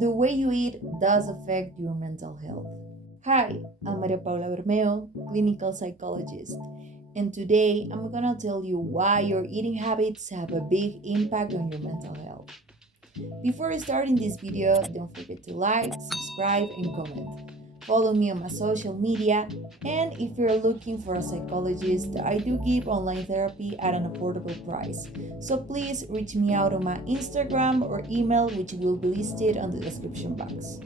The way you eat does affect your mental health. Hi, I'm Maria Paula Bermeo, clinical psychologist, and today I'm gonna tell you why your eating habits have a big impact on your mental health. Before starting this video, don't forget to like, subscribe, and comment. Follow me on my social media, and if you're looking for a psychologist, I do give online therapy at an affordable price. So please reach me out on my Instagram or email, which will be listed on the description box.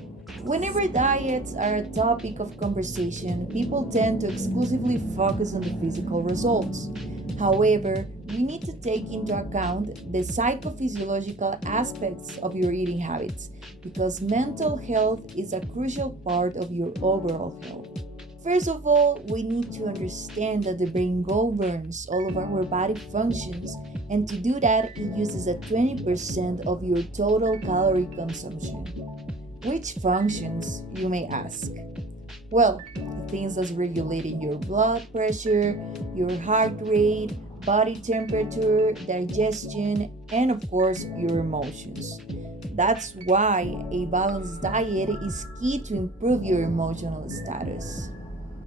Whenever diets are a topic of conversation, people tend to exclusively focus on the physical results. However, we need to take into account the psychophysiological aspects of your eating habits because mental health is a crucial part of your overall health. First of all, we need to understand that the brain governs all of our body functions, and to do that, it uses a 20% of your total calorie consumption. Which functions, you may ask? Well, the things that's regulating your blood pressure, your heart rate, body temperature, digestion, and of course, your emotions. That's why a balanced diet is key to improve your emotional status.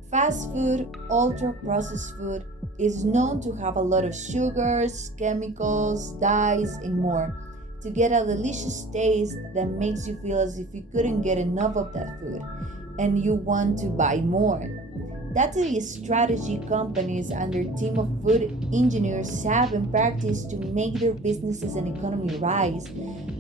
Fast food, ultra processed food, is known to have a lot of sugars, chemicals, dyes, and more to get a delicious taste that makes you feel as if you couldn't get enough of that food and you want to buy more. That's a strategy companies and their team of food engineers have in practice to make their businesses and economy rise.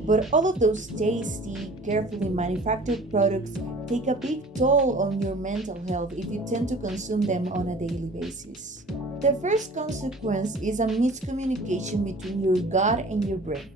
But all of those tasty, carefully manufactured products take a big toll on your mental health if you tend to consume them on a daily basis. The first consequence is a miscommunication between your gut and your brain.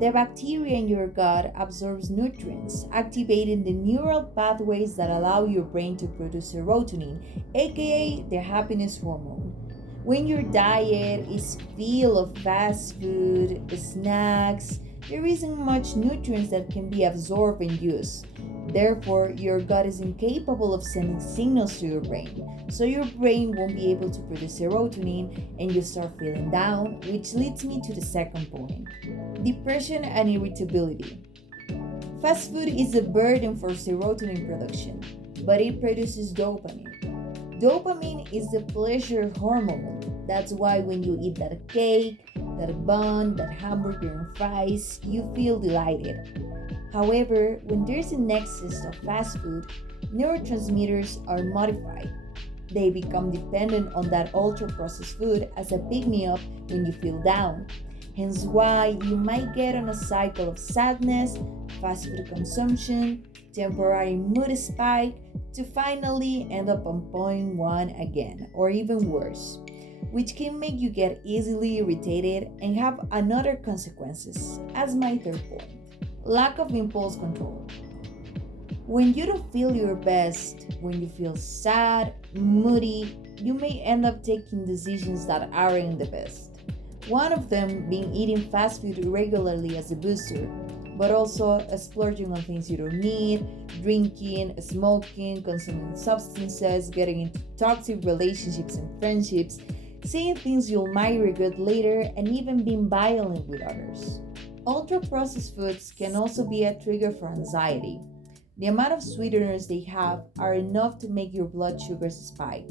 The bacteria in your gut absorbs nutrients, activating the neural pathways that allow your brain to produce serotonin, aka the happiness hormone. When your diet is filled of fast food, snacks, there isn't much nutrients that can be absorbed and used. Therefore, your gut is incapable of sending signals to your brain, so your brain won't be able to produce serotonin and you start feeling down, which leads me to the second point: depression and irritability. Fast food is a burden for serotonin production, but it produces dopamine. Dopamine is the pleasure hormone. That's why when you eat that cake, that bun, that hamburger and fries, you feel delighted. However, when there's an excess of fast food, neurotransmitters are modified. They become dependent on that ultra-processed food as a pick-me-up when you feel down. Hence why you might get on a cycle of sadness, fast food consumption, temporary mood spike, to finally end up on point one again, or even worse, which can make you get easily irritated and have another consequences, as my third point: lack of impulse control. When you don't feel your best, when you feel sad, moody, you may end up taking decisions that aren't the best. One of them being eating fast food regularly as a booster, but also splurging on things you don't need, drinking, smoking, consuming substances, getting into toxic relationships and friendships, saying things you might regret later, and even being violent with others. Ultra-processed foods can also be a trigger for anxiety. The amount of sweeteners they have are enough to make your blood sugars spike,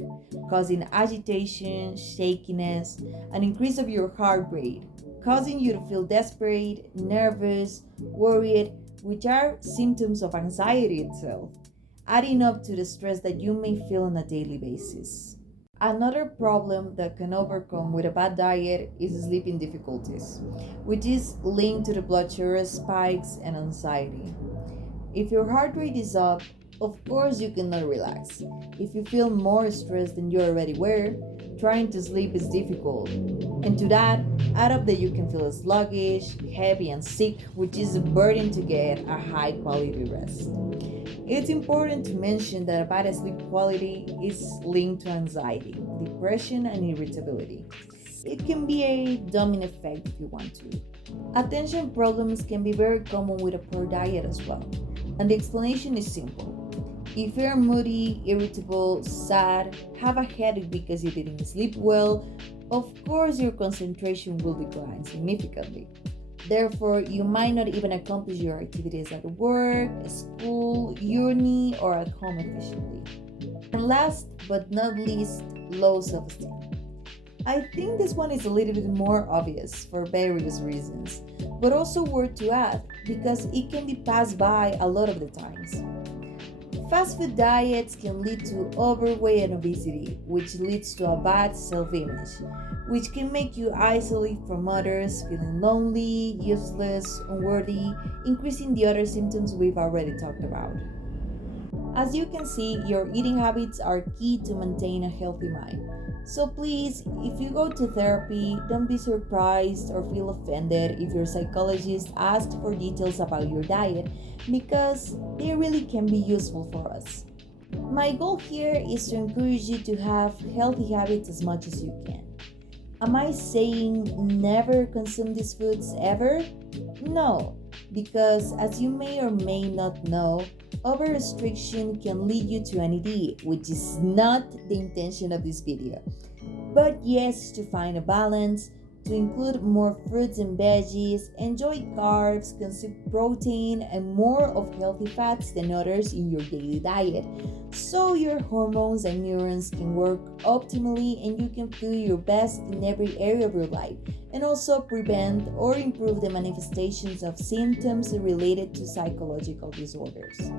causing agitation, shakiness, an increase of your heart rate, causing you to feel desperate, nervous, worried, which are symptoms of anxiety itself, adding up to the stress that you may feel on a daily basis. Another problem that can overcome with a bad diet is sleeping difficulties, which is linked to the blood sugar spikes and anxiety. If your heart rate is up, of course you cannot relax. If you feel more stressed than you already were, trying to sleep is difficult. And to that, add up that you can feel sluggish, heavy, and sick, which is a burden to get a high quality rest. It's important to mention that a bad sleep quality is linked to anxiety, depression, and irritability. It can be a domino effect if you want to. Attention problems can be very common with a poor diet as well, and the explanation is simple. If you're moody, irritable, sad, have a headache because you didn't sleep well, of course your concentration will decline significantly. Therefore, you might not even accomplish your activities at work, school, uni, or at home efficiently. And last but not least, low self esteem. I think this one is a little bit more obvious for various reasons, but also worth to add because it can be passed by a lot of the times. Fast food diets can lead to overweight and obesity, which leads to a bad self image, which can make you isolate from others, feeling lonely, useless, unworthy, increasing the other symptoms we've already talked about. As you can see, your eating habits are key to maintain a healthy mind. So please, if you go to therapy, don't be surprised or feel offended if your psychologist asks for details about your diet because they really can be useful for us. My goal here is to encourage you to have healthy habits as much as you can. Am I saying never consume these foods ever? No, because as you may or may not know, over restriction can lead you to an ED, which is not the intention of this video. But yes, to find a balance, to include more fruits and veggies, enjoy carbs, consume protein, and more of healthy fats than others in your daily diet, so your hormones and neurons can work optimally and you can feel your best in every area of your life, and also prevent or improve the manifestations of symptoms related to psychological disorders.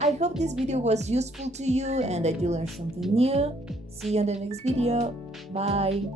I hope this video was useful to you and that you learned something new. See you on the next video. Bye.